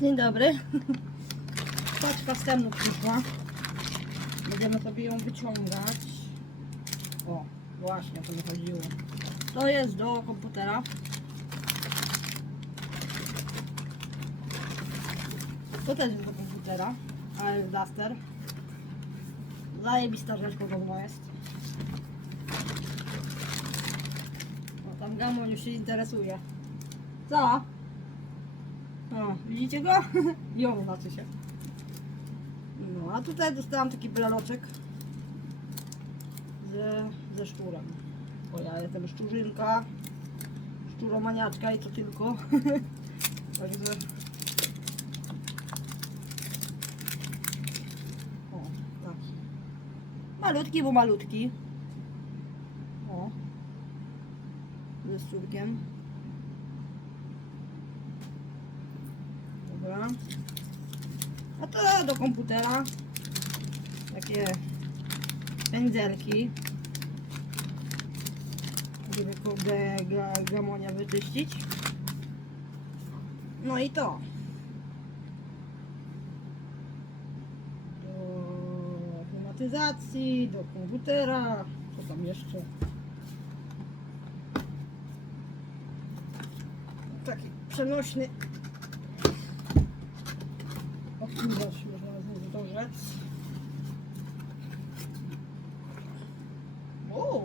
Dzień dobry. Paczka wstępna przyszła. Będziemy sobie ją wyciągać. O, właśnie o to mi chodziło. To jest do komputera. To też jest do komputera, ale jest Duster. Zajebista rzecz podobno jest. O, tam Gamon już się interesuje. Co? Widzicie go? Ją znaczy się. No, a tutaj dostałam taki breloczek ze, ze szczurem. Bo ja jestem szczurzynka, szczuromaniaczka i to tylko. Także... O, taki. Malutki, bo malutki. O. Ze szczurkiem. Dobra. A to do komputera. Takie pędzelki. Żeby kurde ga- gamonia wyczyścić. No i to. Do automatyzacji, do komputera. Co tam jeszcze? Taki przenośny odkurzacz, można z to rzec. O!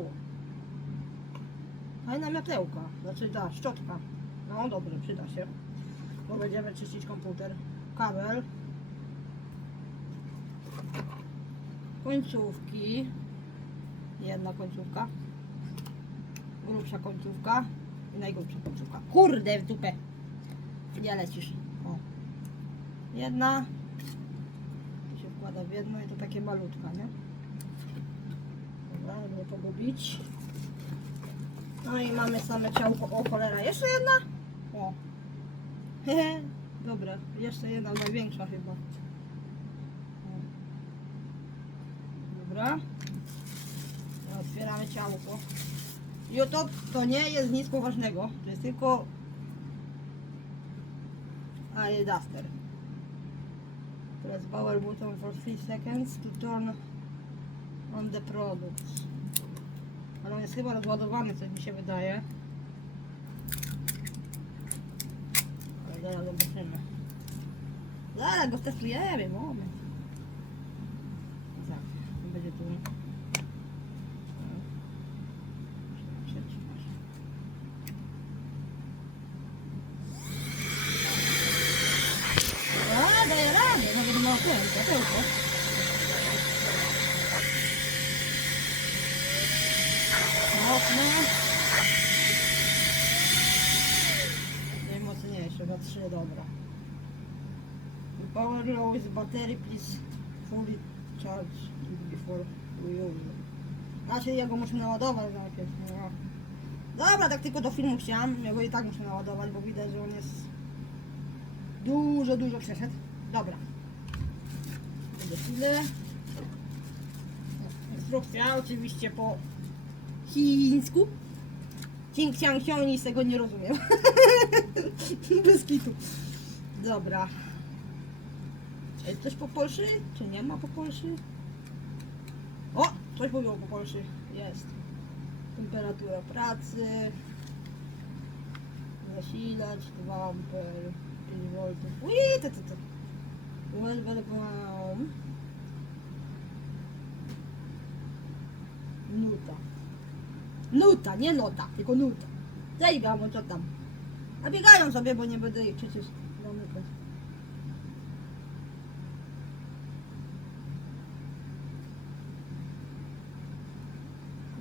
Fajna miotełka, znaczy ta szczotka. No dobrze, przyda się. Bo będziemy czyścić komputer. Kabel. Końcówki. Jedna końcówka. Grubsza końcówka. I najgrubsza końcówka. Kurde w dupę. Nie lecisz. Jedna. Tu się wkłada w jedno i to takie malutka, nie? Dobra, żeby nie pogubić. No i mamy same ciałko. O cholera, jeszcze jedna? O. Dobra, jeszcze jedna, największa chyba. Dobra. Otwieramy ciałko. I oto to nie jest nic poważnego. To jest tylko a duster. Press power button for 3 seconds to turn on the product. Ale on jest chyba rozładowany, coś mi się wydaje. Ale zaraz zobaczymy. Zaraz go testujemy, moment. Tak, będzie tu. Przetrzymasz. A, daję tylko. Mocno. Najmocniejsze, na trzy, dobra. Power low is battery, please fully charge before we use it. Znaczy, ja go muszę naładować najpierw, no. Dobra, tak tylko do filmu chciałam, ja go i tak muszę naładować, bo widać, że on jest Dużo, dużo przeszedł. Dobra. Chwilę. Instrukcja oczywiście po chińsku. Cing ciang ciong, nic tego nie rozumiem. Bez kitu. Dobra. Jest coś po polszy? Czy nie ma po polszy? O! Coś mówiło po polszy. Jest. Temperatura pracy. Zasilacz 2 amper. 5 voltów. Ui, to, to, to. Brown. Nuta. Nuta, nie nota, tylko nuta. Zejdź gamo, co tam. A biegają sobie, bo nie będę ich przecież zamykać.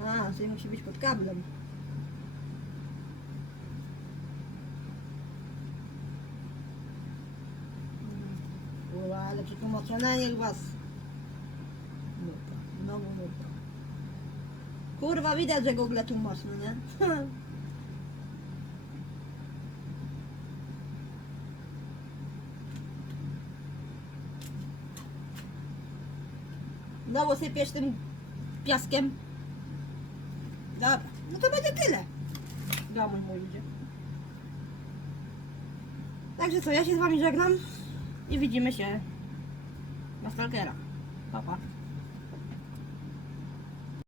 A, czyli musi być pod kablem. Kurwa, ale przetłumaczone, niech was. Nuta, znowu nuta. Kurwa, widać, że Google tłumaczy, no nie? Znowu sypiesz tym piaskiem. Dobra, no to będzie tyle. Gamon mój idzie. Także co, ja się z wami żegnam. I widzimy się na stalkerach. Pa, pa.